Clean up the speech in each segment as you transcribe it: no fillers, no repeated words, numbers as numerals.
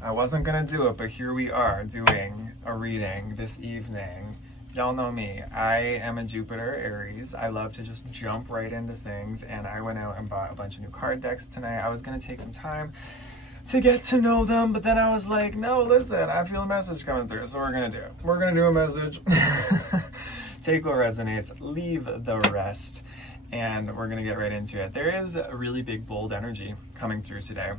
I wasn't gonna do it, but here we are doing a reading this evening. Y'all know me. I am a Jupiter Aries. I love to just jump right into things, and I went out and bought a bunch of new card decks tonight. I was gonna take some time to get to know them, but then I was like, no, listen, I feel a message coming through, so we're gonna do it. We're gonna do a message. Take what resonates, leave the rest, and we're gonna get right into it. There is a really big, bold energy coming through today.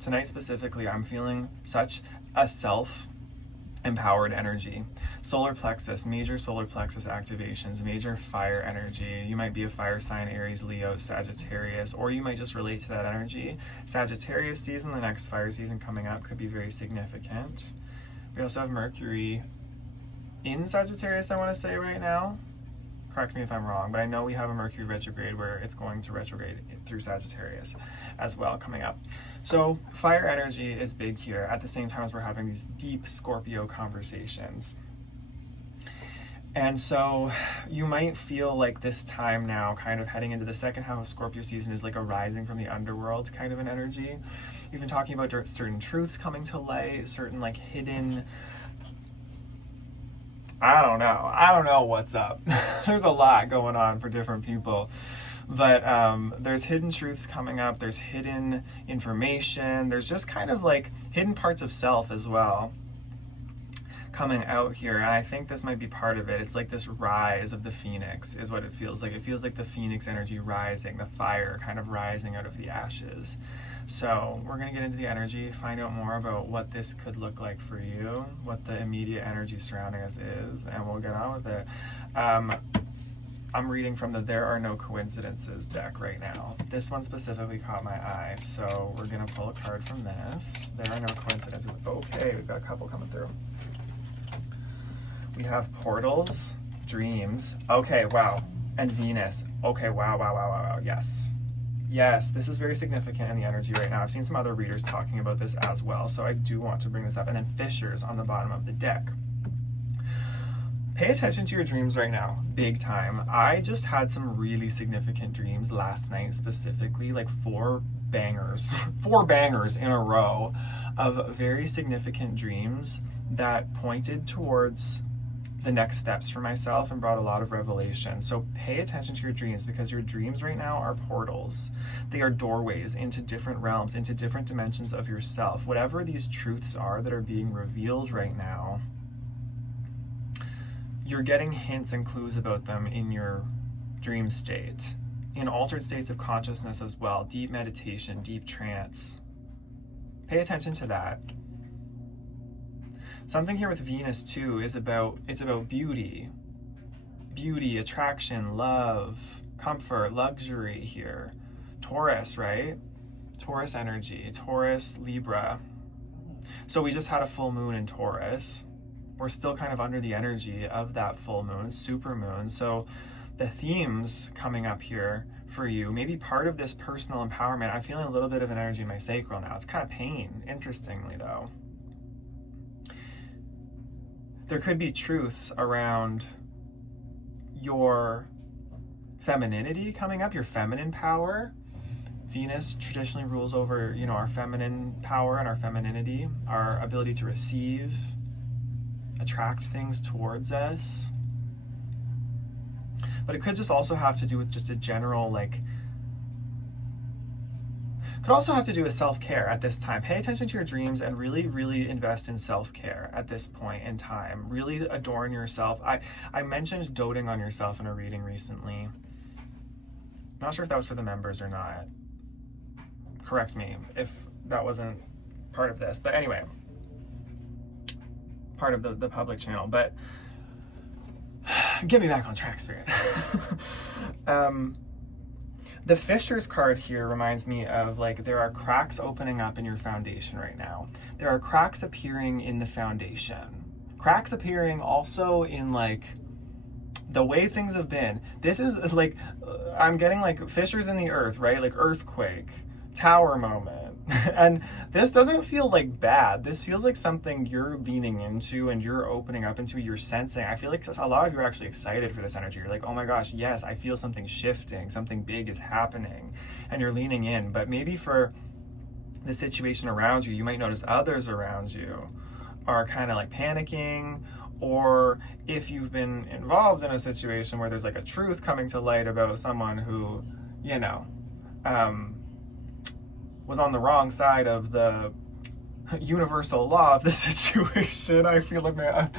Tonight specifically, I'm feeling such a self-empowered energy. Solar plexus, major solar plexus activations, major fire energy. You might be a fire sign, Aries, Leo, Sagittarius, or you might just relate to that energy. Sagittarius season, the next fire season coming up, could be very significant. We also have Mercury in Sagittarius, I want to say right now. Correct me if I'm wrong, but I know we have a Mercury retrograde where it's going to retrograde through Sagittarius as well coming up. So fire energy is big here at the same time as we're having these deep Scorpio conversations. And so you might feel like this time now, kind of heading into the second half of Scorpio season, is like a rising from the underworld kind of an energy. You've been talking about certain truths coming to light, certain like hidden, I don't know what's up. There's a lot going on for different people. But there's hidden truths coming up. There's hidden information. There's just kind of like hidden parts of self as well coming out here. And I think this might be part of it. It's like this rise of the phoenix is what it feels like. It feels like the phoenix energy rising, the fire kind of rising out of the ashes. So we're going to get into the energy, find out more about what this could look like for you, what the immediate energy surrounding us is, and we'll get on with it. I'm reading from the There Are No Coincidences deck right now. This one specifically caught my eye, so we're going to pull a card from this. There Are No Coincidences. Okay, we've got a couple coming through. We have portals, dreams. Okay, wow. And Venus. Okay, wow. Yes, this is very significant in the energy right now. I've seen some other readers talking about this as well, so I do want to bring this up. And then fissures on the bottom of the deck. Pay attention to your dreams right now, big time. I just had some really significant dreams last night specifically, like four bangers in a row of very significant dreams that pointed towards the next steps for myself and brought a lot of revelation. So pay attention to your dreams, because your dreams right now are portals. They are doorways into different realms, into different dimensions of yourself. Whatever these truths are that are being revealed right now, you're getting hints and clues about them in your dream state, in altered states of consciousness as well, deep meditation, deep trance. Pay attention to that. Something here with Venus too is about beauty, attraction, love, comfort, luxury here. Taurus, right? Taurus energy, Taurus, Libra. So we just had a full moon in Taurus. We're still kind of under the energy of that full moon, super moon. So the themes coming up here for you, maybe part of this personal empowerment. I'm feeling a little bit of an energy in my sacral now. It's kind of pain, interestingly though. There could be truths around your femininity coming up, your feminine power. Venus traditionally rules over, our feminine power and our femininity, our ability to receive, attract things towards us. But it could just also have to do with just a general, could also have to do with self-care at this time. Pay attention to your dreams and really, really invest in self-care at this point in time. Really adorn yourself. I mentioned doting on yourself in a reading recently. Not sure if that was for the members or not. Correct me if that wasn't part of this. But anyway, part of the public channel. But get me back on track, Spirit. The Fissures card here reminds me of there are cracks opening up in your foundation right now. There are cracks appearing in the foundation. Cracks appearing also in the way things have been. This is I'm getting fissures in the earth, right? Like earthquake, tower moment. And this doesn't feel bad. This feels like something you're leaning into and you're opening up into, you're sensing. I feel like a lot of you are actually excited for this energy. You're like, oh my gosh, yes, I feel something shifting, something big is happening, and you're leaning in. But maybe for the situation around you, you might notice others around you are kind of like panicking, or if you've been involved in a situation where there's like a truth coming to light about someone who, you know, was on the wrong side of the universal law of the situation. I feel like I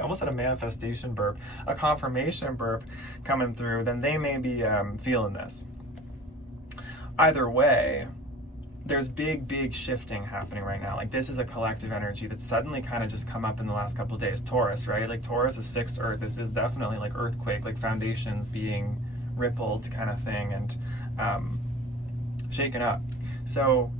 almost had a manifestation burp, a confirmation burp coming through, then they may be feeling this. Either way, there's big shifting happening right now. Like, this is a collective energy that's suddenly kind of just come up in the last couple of days. Taurus, right? Like, Taurus is fixed earth. This is definitely like earthquake, like foundations being rippled kind of thing, and shaken up. So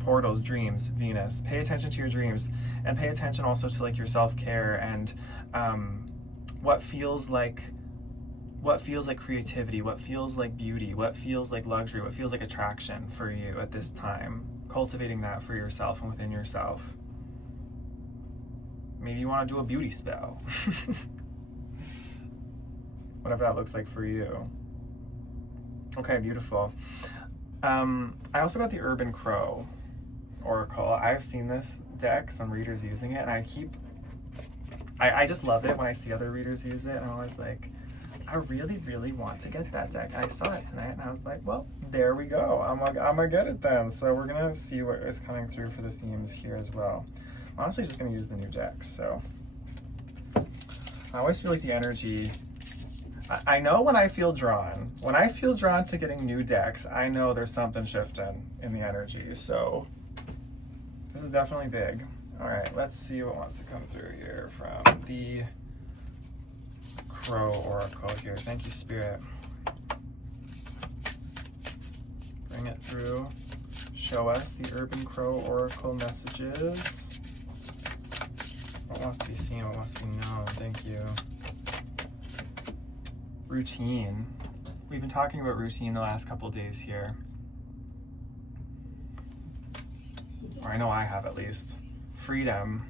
portals, dreams, Venus. Pay attention to your dreams, and pay attention also to like your self-care and what feels like creativity, what feels like beauty, what feels like luxury, what feels like attraction for you at this time. Cultivating that for yourself and within yourself. Maybe you want to do a beauty spell. Whatever that looks like for you. Okay, beautiful. I also got the Urban Crow Oracle. I've seen this deck, some readers using it, and I just love it when I see other readers use it, and I'm always like, I really want to get that deck. I saw it tonight, and I was like, well, there we go. I'm gonna get it then. So we're gonna see what is coming through for the themes here as well. I'm honestly just gonna use the new decks. So I always feel like the energy, I know when I feel drawn. When I feel drawn to getting new decks, I know there's something shifting in the energy. So this is definitely big. All right, let's see what wants to come through here from the Crow Oracle here. Thank you, Spirit. Bring it through. Show us the Urban Crow Oracle messages. What wants to be seen? What wants to be known? Thank you. Routine. We've been talking about routine the last couple days here. Or I know I have, at least. Freedom.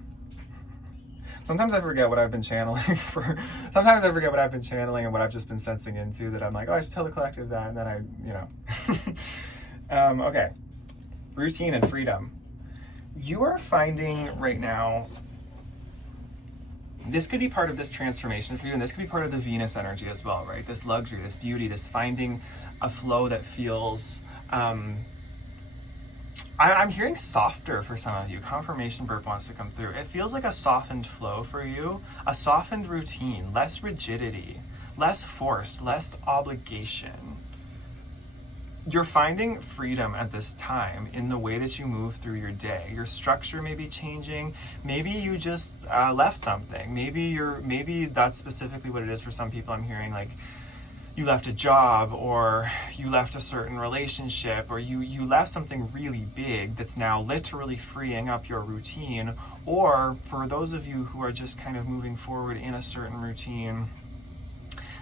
Sometimes I forget what I've been channeling sometimes I forget what I've been channeling and what I've just been sensing into, that I'm like, oh, I should tell the collective that, and then okay. Routine and freedom. You are finding right now, this could be part of this transformation for you, and this could be part of the Venus energy as well, right? This luxury, this beauty, this finding a flow that feels, I'm hearing softer for some of you. Confirmation burp wants to come through. It feels like a softened flow for you, a softened routine, less rigidity, less forced, less obligation. You're finding freedom at this time in the way that you move through your day. Your structure may be changing. Maybe you just left something. Maybe that's specifically what it is for some people. I'm hearing like you left a job, or you left a certain relationship, or you left something really big that's now literally freeing up your routine. Or for those of you who are just kind of moving forward in a certain routine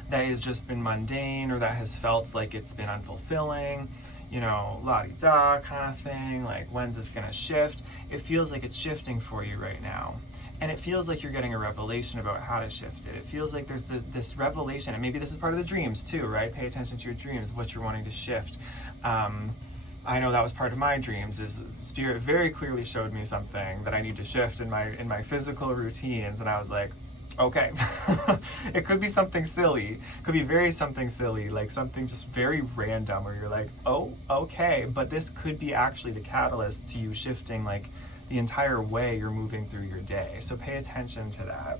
that has just been mundane, or that has felt like it's been unfulfilling, you know, la-di-da kind of thing, like when's this gonna shift? It feels like it's shifting for you right now. And it feels like you're getting a revelation about how to shift it. It feels like there's this revelation, and maybe this is part of the dreams too, right? Pay attention to your dreams, what you're wanting to shift. I know that was part of my dreams, is Spirit very clearly showed me something that I need to shift in my physical routines, and I was like, okay. It could be something silly, could be something silly, like something just very random, where you're like, oh, okay, but this could be actually the catalyst to you shifting like the entire way you're moving through your day. So pay attention to that.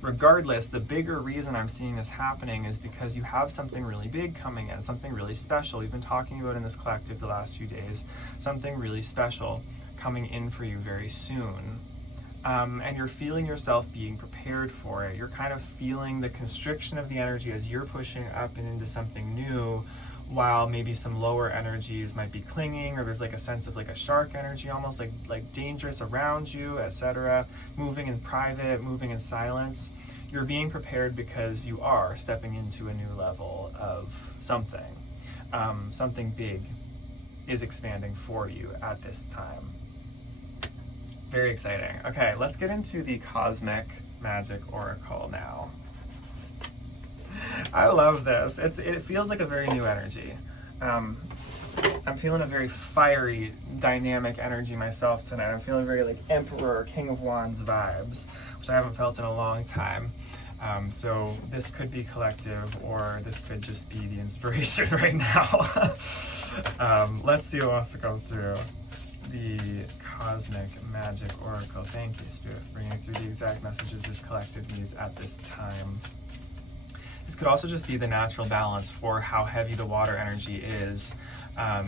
Regardless, the bigger reason I'm seeing this happening is because you have something really big coming in, something really special. We've been talking about in this collective the last few days, something really special coming in for you very soon. And you're feeling yourself being prepared for it. You're kind of feeling the constriction of the energy as you're pushing up and into something new, while maybe some lower energies might be clinging, or there's like a sense of like a shark energy, almost like dangerous around you, etc. Moving in private, moving in silence. You're being prepared because you are stepping into a new level of something. Something big is expanding for you at this time. Very exciting. Okay, let's get into the Cosmic Magic Oracle now. I love this. It feels like a very new energy. I'm feeling a very fiery, dynamic energy myself tonight. I'm feeling very like Emperor, King of Wands vibes, which I haven't felt in a long time. So this could be collective, or this could just be the inspiration right now. Let's see what wants to come through. The Cosmic Magic Oracle. Thank you, Spirit, for bringing through the exact messages this collective needs at this time. This could also just be the natural balance for how heavy the water energy is. I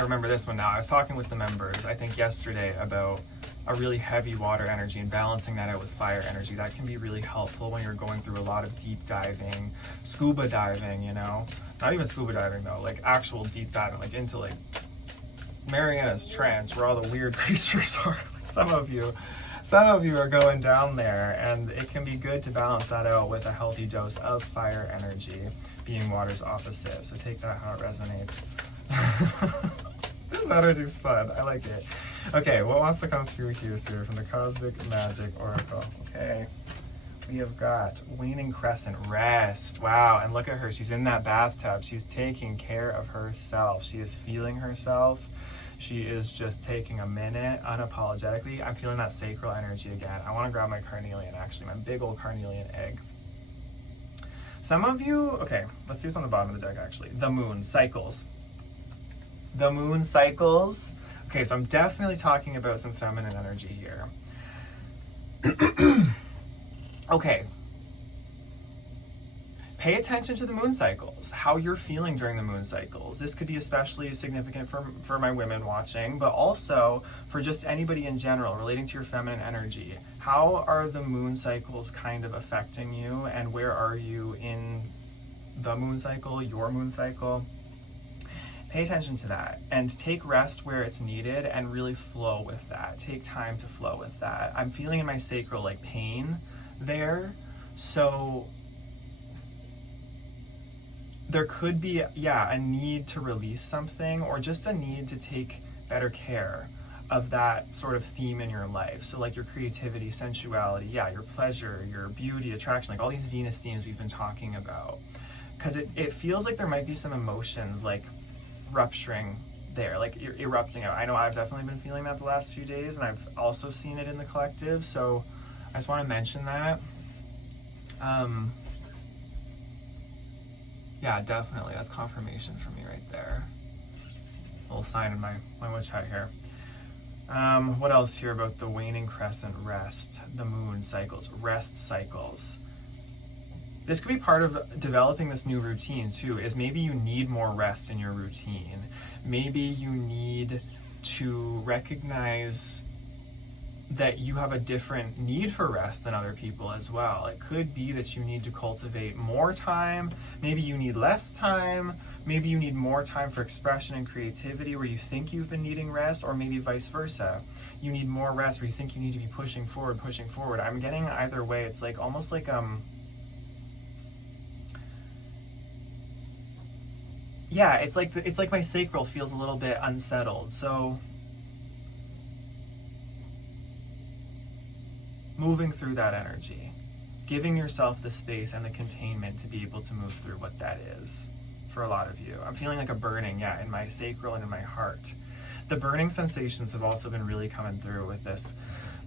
remember this one now. I was talking with the members, I think yesterday, about a really heavy water energy and balancing that out with fire energy. That can be really helpful when you're going through a lot of deep diving, scuba diving, you know? Not even scuba diving though, like actual deep diving, like into like Mariana's Trench, where all the weird creatures are. Some of you are going down there, and it can be good to balance that out with a healthy dose of fire energy, being water's opposite. So take that how it resonates. This energy's fun. I like it. Okay, what wants to come through here, Spirit, from the Cosmic Magic Oracle? Okay, we have got Waning Crescent, rest. Wow, and look at her. She's in that bathtub. She's taking care of herself. She is feeling herself. She is just taking a minute, unapologetically. I'm feeling that sacral energy again. I want to grab my carnelian, actually, my big old carnelian egg. Some of you, okay, let's see what's on the bottom of the deck, actually. The moon cycles. The moon cycles. Okay, so I'm definitely talking about some feminine energy here. Okay. Pay attention to the moon cycles, how you're feeling during the moon cycles. This could be especially significant for my women watching, but also for just anybody in general relating to your feminine energy. How are the moon cycles kind of affecting you, and where are you in the moon cycle, your moon cycle? Pay attention to that and take rest where it's needed and really flow with that. Take time to flow with that. I'm feeling in my sacral like pain there, so there could be, a need to release something, or just a need to take better care of that sort of theme in your life. So like your creativity, sensuality, your pleasure, your beauty, attraction, like all these Venus themes we've been talking about. Because it feels like there might be some emotions like rupturing there, like erupting out. I know I've definitely been feeling that the last few days, and I've also seen it in the collective, so I just want to mention that. Yeah, definitely, that's confirmation for me right there. A little sign in my witch hat here. What else here about the waning crescent, rest, the moon cycles, rest cycles? This could be part of developing this new routine too, is maybe you need more rest in your routine. Maybe you need to recognize that you have a different need for rest than other people as well. It could be that you need to cultivate more time. Maybe you need less time. Maybe you need more time for expression and creativity where you think you've been needing rest, or maybe vice versa. You need more rest where you think you need to be pushing forward. I'm getting either way. It's like almost like it's like my sacral feels a little bit unsettled. So moving through that energy, giving yourself the space and the containment to be able to move through what that is for a lot of you. I'm feeling like a burning, in my sacral and in my heart. The burning sensations have also been really coming through with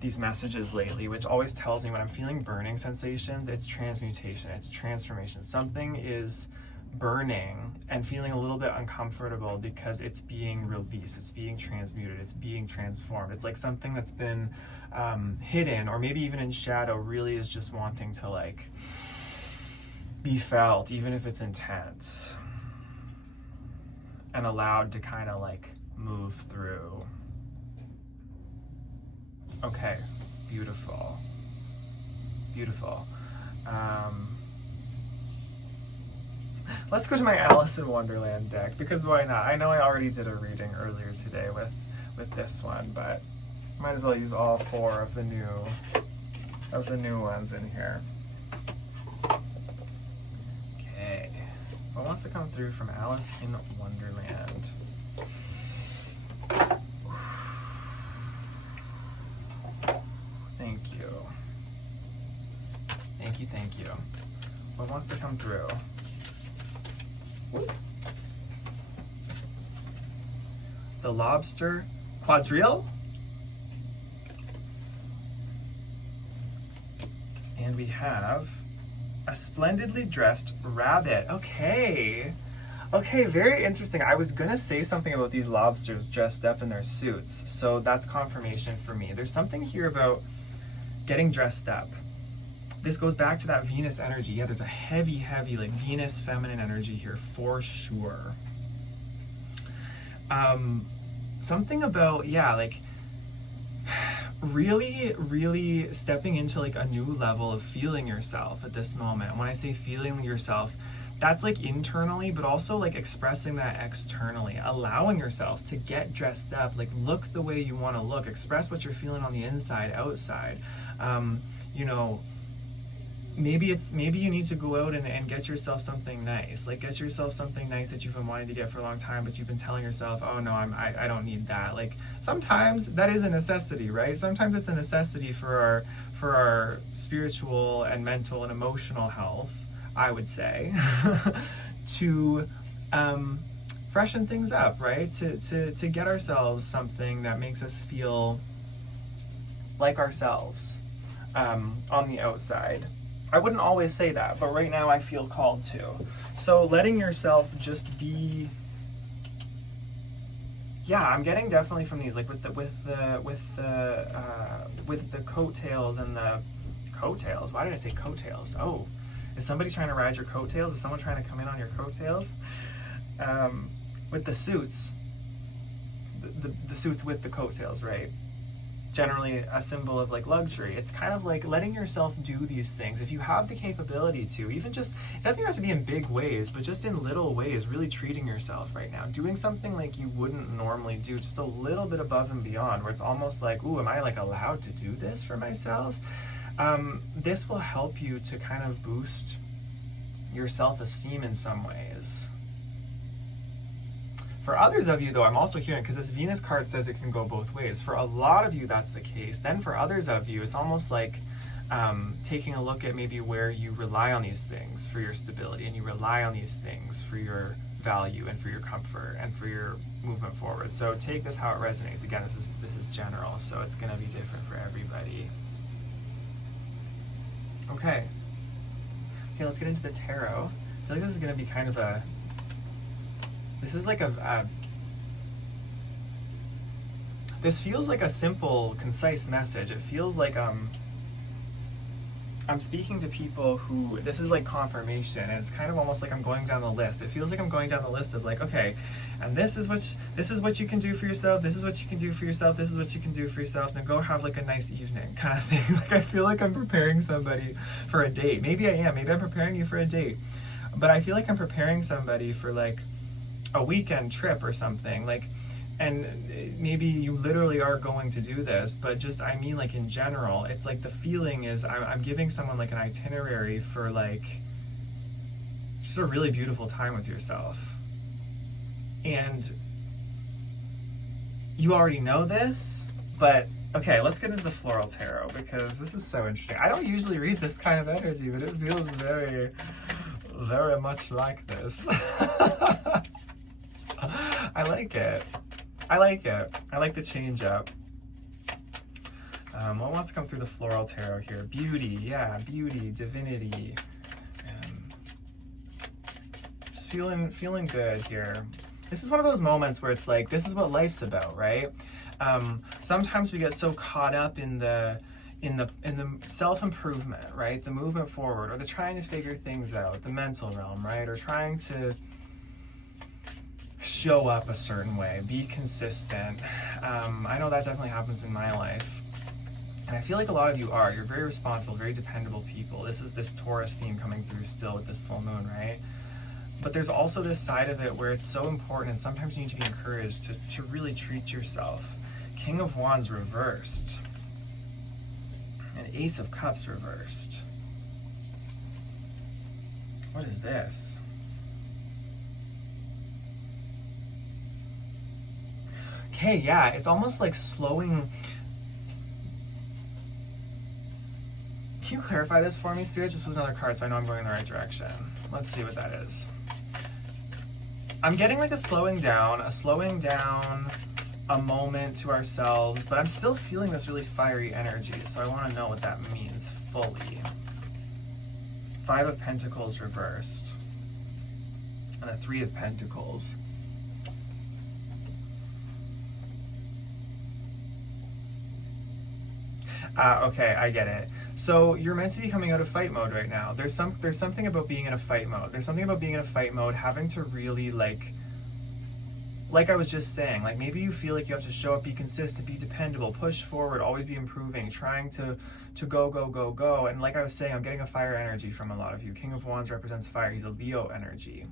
these messages lately, which always tells me when I'm feeling burning sensations, it's transmutation, it's transformation. Something is burning and feeling a little bit uncomfortable because it's being released, it's being transmuted, it's being transformed. It's like something that's been hidden, or maybe even in shadow, really is just wanting to like be felt, even if it's intense, and allowed to kind of like move through. Okay, beautiful. Let's go to my Alice in Wonderland deck, because why not? I know I already did a reading earlier today with this one, but might as well use all four of the new ones in here. Okay, what wants to come through from Alice in Wonderland? Thank you. What wants to come through? the lobster quadrille. And we have a splendidly dressed rabbit. Okay. Okay, very interesting. I was gonna say something about these lobsters dressed up in their suits, so that's confirmation for me. There's something here about getting dressed up. This goes back to that Venus energy. Yeah, there's a heavy, heavy, like Venus feminine energy here for sure. Something about, yeah, like really stepping into like a new level of feeling yourself at this moment. When I say feeling yourself, that's like internally, but also like expressing that externally, allowing yourself to get dressed up, like look the way you want to look, express what you're feeling on the inside, outside. You know, maybe you need to go out and get yourself something nice. Like get yourself something nice that you've been wanting to get for a long time, but you've been telling yourself, oh no, I don't need that. Like sometimes that is a necessity, right? Sometimes it's a necessity for our spiritual and mental and emotional health, I would say, to freshen things up, right? To get ourselves something that makes us feel like ourselves on the outside. I wouldn't always say that, but right now I feel called to. So letting yourself just be, yeah, I'm getting definitely from these, like with the coattails and the coattails. Why did I say coattails? Oh, is somebody trying to ride your coattails? Is someone trying to come in on your coattails? With the suits, the suits with the coattails, right? Generally a symbol of like luxury. It's kind of like letting yourself do these things. If you have the capability to, even just, it doesn't even have to be in big ways, but just in little ways, really treating yourself right now. Doing something like you wouldn't normally do, just a little bit above and beyond, where it's almost like, ooh, am I like allowed to do this for myself? This will help you to kind of boost your self-esteem in some ways. For others of you, though, I'm also hearing, because this Venus card says it can go both ways. For a lot of you, that's the case. Then for others of you, it's almost like taking a look at maybe where you rely on these things for your stability, and you rely on these things for your value and for your comfort and for your movement forward. So take this how it resonates. Again, this is general, so it's going to be different for everybody. Okay, let's get into the tarot. I feel like this is going to be kind of a, this is like this feels like a simple, concise message. It feels like I'm speaking to people who, this is like confirmation, and it's kind of almost like I'm going down the list. It feels like I'm going down the list of like, okay, and this is what you can do for yourself, this is what you can do for yourself, this is what you can do for yourself, now go have like a nice evening kind of thing. Like I feel like I'm preparing somebody for a date. Maybe I am, maybe I'm preparing you for a date, but I feel like I'm preparing somebody for like a weekend trip or something, like, and maybe you literally are going to do this, but just, I mean, like in general, it's like the feeling is I'm giving someone like an itinerary for like just a really beautiful time with yourself. And you already know this, but okay, let's get into the floral tarot, because this is so interesting. I don't usually read this kind of energy, but it feels very, very much like this. I like it. I like it. I like the change up. What wants to come through the floral tarot here? Beauty, yeah, beauty, divinity. Just feeling good here. This is one of those moments where it's like, this is what life's about, right? Sometimes we get so caught up in the self-improvement, right? The movement forward, or the trying to figure things out, the mental realm, right? Or trying to show up a certain way, be consistent. I know that definitely happens in my life. And I feel like a lot of you are. You're very responsible, very dependable people. This is this Taurus theme coming through still with this full moon, right? But there's also this side of it where it's so important, and sometimes you need to be encouraged to really treat yourself. King of Wands reversed. And Ace of Cups reversed. What is this? Okay, yeah, it's almost like slowing. Can you clarify this for me, Spirit, just with another card so I know I'm going in the right direction? Let's see what that is. I'm getting like a slowing down a moment to ourselves, but I'm still feeling this really fiery energy, so I want to know what that means fully. 5 of Pentacles reversed, and a 3 of Pentacles. Okay, I get it. So you're meant to be coming out of fight mode right now. There's something about being in a fight mode. There's something about being in a fight mode, having to really like I was just saying, like maybe you feel like you have to show up, be consistent, be dependable, push forward, always be improving, trying to go. And like I was saying, I'm getting a fire energy from a lot of you. King of Wands represents fire. He's a Leo energy.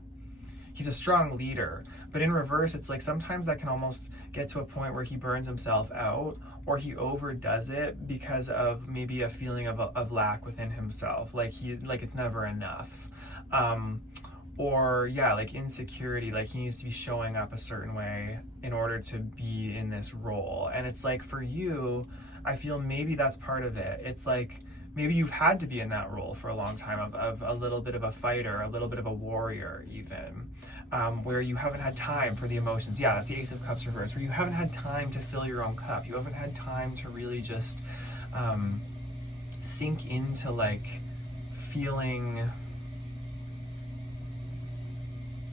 He's a strong leader, but in reverse, it's like sometimes that can almost get to a point where he burns himself out, or he overdoes it because of maybe a feeling of lack within himself, like it's never enough, or yeah, like insecurity, like he needs to be showing up a certain way in order to be in this role. And it's like for you, I feel maybe that's part of it. It's like maybe you've had to be in that role for a long time of a little bit of a fighter, a little bit of a warrior even, where you haven't had time for the emotions. Yeah, that's the Ace of Cups reversed, where you haven't had time to fill your own cup. You haven't had time to really just sink into like feeling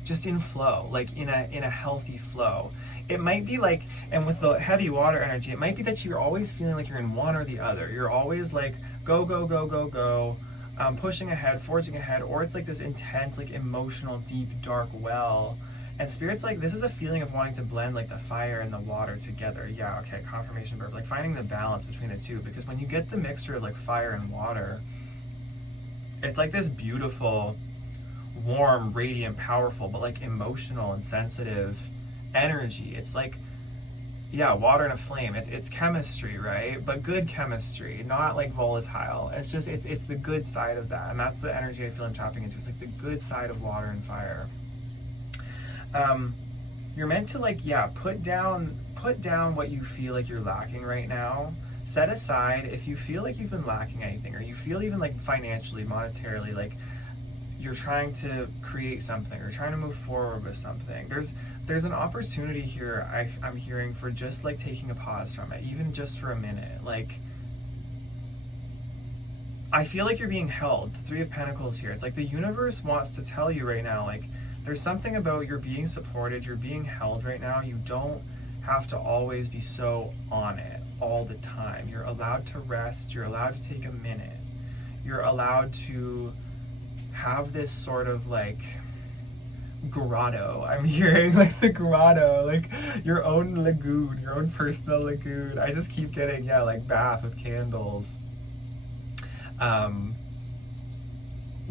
just in flow, like in a healthy flow. It might be like, and with the heavy water energy, it might be that you're always feeling like you're in one or the other. You're always like go, pushing ahead, forging ahead, or it's like this intense, like emotional, deep, dark well. And Spirit's like, this is a feeling of wanting to blend like the fire and the water together. Yeah, okay, confirmation verb, like finding the balance between the two, because when you get the mixture of like fire and water, it's like this beautiful, warm, radiant, powerful, but like emotional and sensitive energy. It's like, yeah, water and a flame. It's chemistry, right? But good chemistry, not like volatile. It's just it's the good side of that, and that's the energy I feel I'm tapping into. It's like the good side of water and fire. You're meant to like, yeah, put down what you feel like you're lacking right now. Set aside if you feel like you've been lacking anything, or you feel even like financially, monetarily, like you're trying to create something or trying to move forward with something. There's an opportunity here I'm hearing for just like taking a pause from it, even just for a minute. Like, I feel like you're being held. The 3 of Pentacles here. It's like the universe wants to tell you right now, like there's something about you're being supported, you're being held right now. You don't have to always be so on it all the time. You're allowed to rest. You're allowed to take a minute. You're allowed to have this sort of like grotto. I'm hearing like the grotto, like your own lagoon, your own personal lagoon. I just keep getting, yeah, like bath with candles.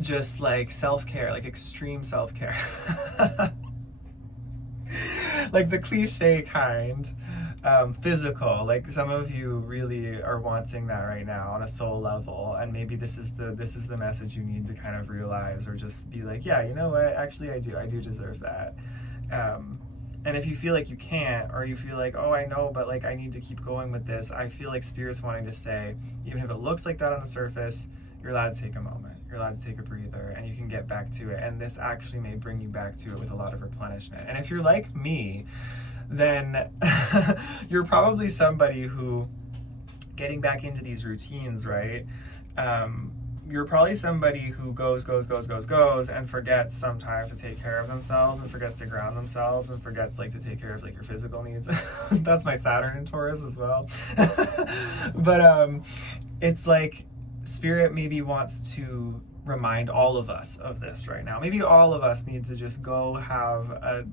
Just like self-care, like extreme self-care. Like the cliche kind. Physical, like some of you really are wanting that right now on a soul level, and maybe this is the message you need to kind of realize, or just be like, yeah, you know what, actually I do deserve that. And if you feel like you can't, or you feel like, oh, I know, but like I need to keep going with this, I feel like Spirit's wanting to say, even if it looks like that on the surface, you're allowed to take a moment, you're allowed to take a breather, and you can get back to it. And this actually may bring you back to it with a lot of replenishment. And if you're like me, then you're probably somebody who, getting back into these routines, right? You're probably somebody who goes and forgets sometimes to take care of themselves, and forgets to ground themselves, and forgets like to take care of like your physical needs. That's my Saturn in Taurus as well. But it's like Spirit maybe wants to remind all of us of this right now. Maybe all of us need to just go have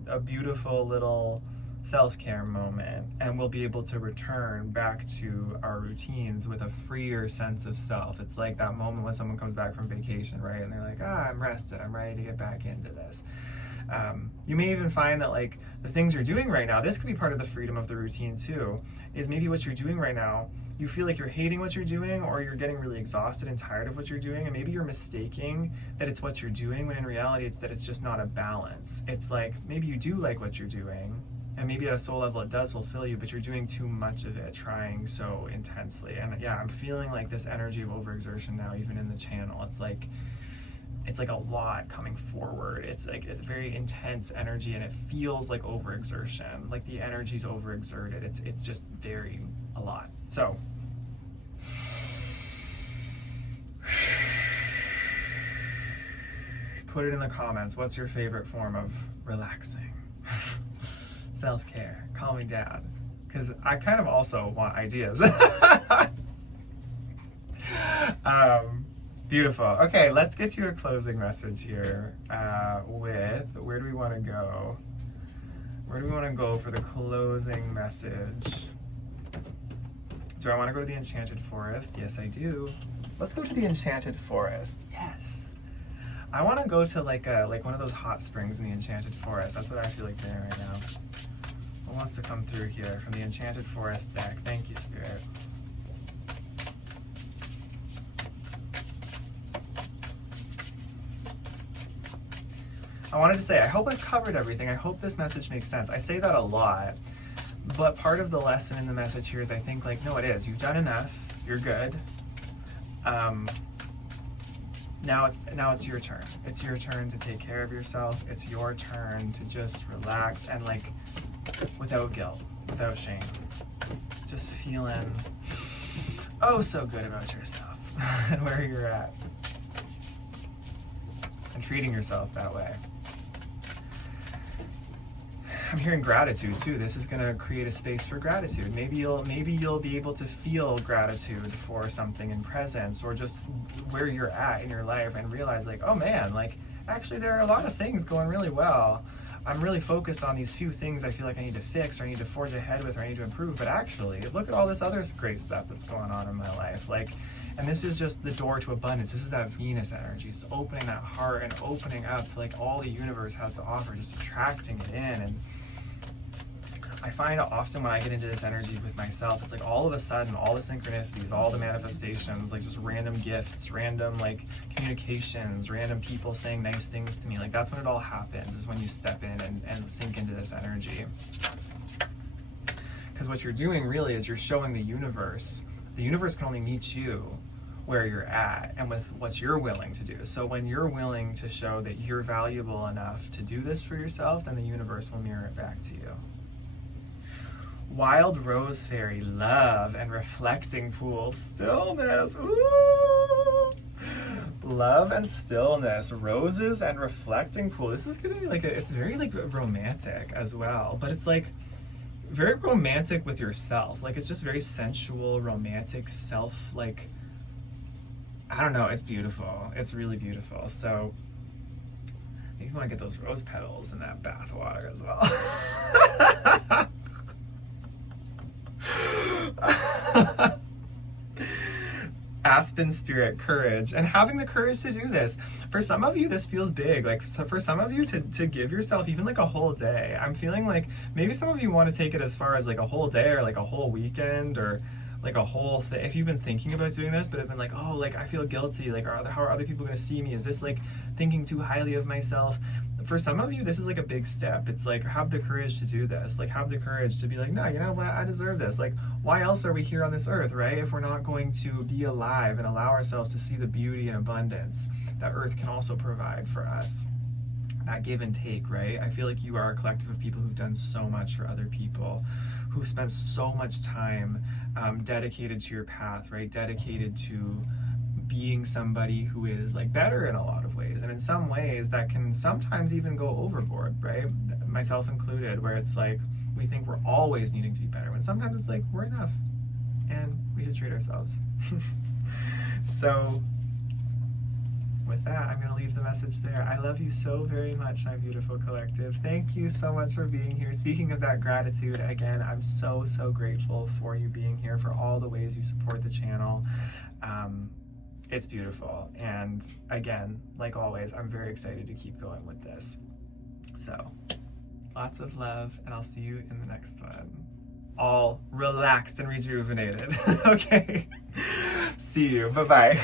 a beautiful little self-care moment, and we'll be able to return back to our routines with a freer sense of self. It's like that moment when someone comes back from vacation, right? And they're like, I'm rested, I'm ready to get back into this. You may even find that like the things you're doing right now, this could be part of the freedom of the routine too, is maybe what you're doing right now, you feel like you're hating what you're doing, or you're getting really exhausted and tired of what you're doing, and maybe you're mistaking that it's what you're doing, when in reality it's that it's just not a balance. It's like maybe you do like what you're doing, and maybe at a soul level it does fulfill you, but you're doing too much of it, trying so intensely. And yeah, I'm feeling like this energy of overexertion now, even in the channel. It's like it's like a lot coming forward. It's like it's very intense energy, and it feels like overexertion. Like the energy's overexerted. It's just very a lot. So put it in the comments. What's your favorite form of relaxing? Self-care, calming down. Because I kind of also want ideas. Beautiful. Okay, let's get you a closing message here with, where do we want to go? Where do we want to go for the closing message? Do I want to go to the Enchanted Forest? Yes, I do. Let's go to the Enchanted Forest. Yes. I want to go to like one of those hot springs in the Enchanted Forest. That's what I feel like doing right now. What wants to come through here from the Enchanted Forest deck? Thank you, Spirit. I wanted to say, I hope I've covered everything. I hope this message makes sense. I say that a lot, but part of the lesson in the message here is I think like, no, it is. You've done enough. You're good. Now it's your turn. It's your turn to take care of yourself. It's your turn to just relax and like without guilt, without shame. Just feeling oh so good about yourself and where you're at. And treating yourself that way. I'm hearing gratitude too. This is gonna create a space for gratitude. Maybe you'll be able to feel gratitude for something in presence, or just where you're at in your life, and realize like, oh man, like actually there are a lot of things going really well. I'm really focused on these few things I feel like I need to fix, or I need to forge ahead with, or I need to improve. But actually, look at all this other great stuff that's going on in my life. Like, and this is just the door to abundance. This is that Venus energy. It's opening that heart and opening up to like all the universe has to offer, just attracting it in. And I find often when I get into this energy with myself, it's like all of a sudden, all the synchronicities, all the manifestations, like just random gifts, random like communications, random people saying nice things to me. Like that's when it all happens, is when you step in and sink into this energy. Because what you're doing really is you're showing the universe can only meet you where you're at and with what you're willing to do. So when you're willing to show that you're valuable enough to do this for yourself, then the universe will mirror it back to you. Wild Rose Fairy, love and reflecting pool, stillness. Ooh. Love and stillness, roses and reflecting pool. This is gonna be like it's very like romantic as well, but it's like very romantic with yourself. Like it's just very sensual, romantic self, like, I don't know, it's beautiful. It's really beautiful. So maybe you want to get those rose petals in that bath water as well. Aspen spirit, courage, and having the courage to do this. For some of you, this feels big. Like for some of you to give yourself even like a whole day. I'm feeling like maybe some of you want to take it as far as like a whole day or like a whole weekend or like a whole thing. If you've been thinking about doing this, but have been like, oh, like I feel guilty. Like, how are other people going to see me? Is this like thinking too highly of myself? For some of you, this is like a big step. It's like, have the courage to do this. Like, have the courage to be like, no, you know what? I deserve this. Like, why else are we here on this earth, right? If we're not going to be alive and allow ourselves to see the beauty and abundance that earth can also provide for us. That give and take, right? I feel like you are a collective of people who've done so much for other people, who've spent so much time dedicated to your path, right? Dedicated to being somebody who is like better in a lot of ways, and in some ways that can sometimes even go overboard, right? Myself included, where it's like we think we're always needing to be better when sometimes it's like we're enough and we should treat ourselves. So with that, I'm going to leave the message there. I love you so very much, my beautiful collective. Thank you so much for being here. Speaking of that gratitude, again, I'm so grateful for you being here, for all the ways you support the channel. It's beautiful. And again, like always, I'm very excited to keep going with this. So lots of love, and I'll see you in the next one. All relaxed and rejuvenated. Okay. See you. Bye-bye.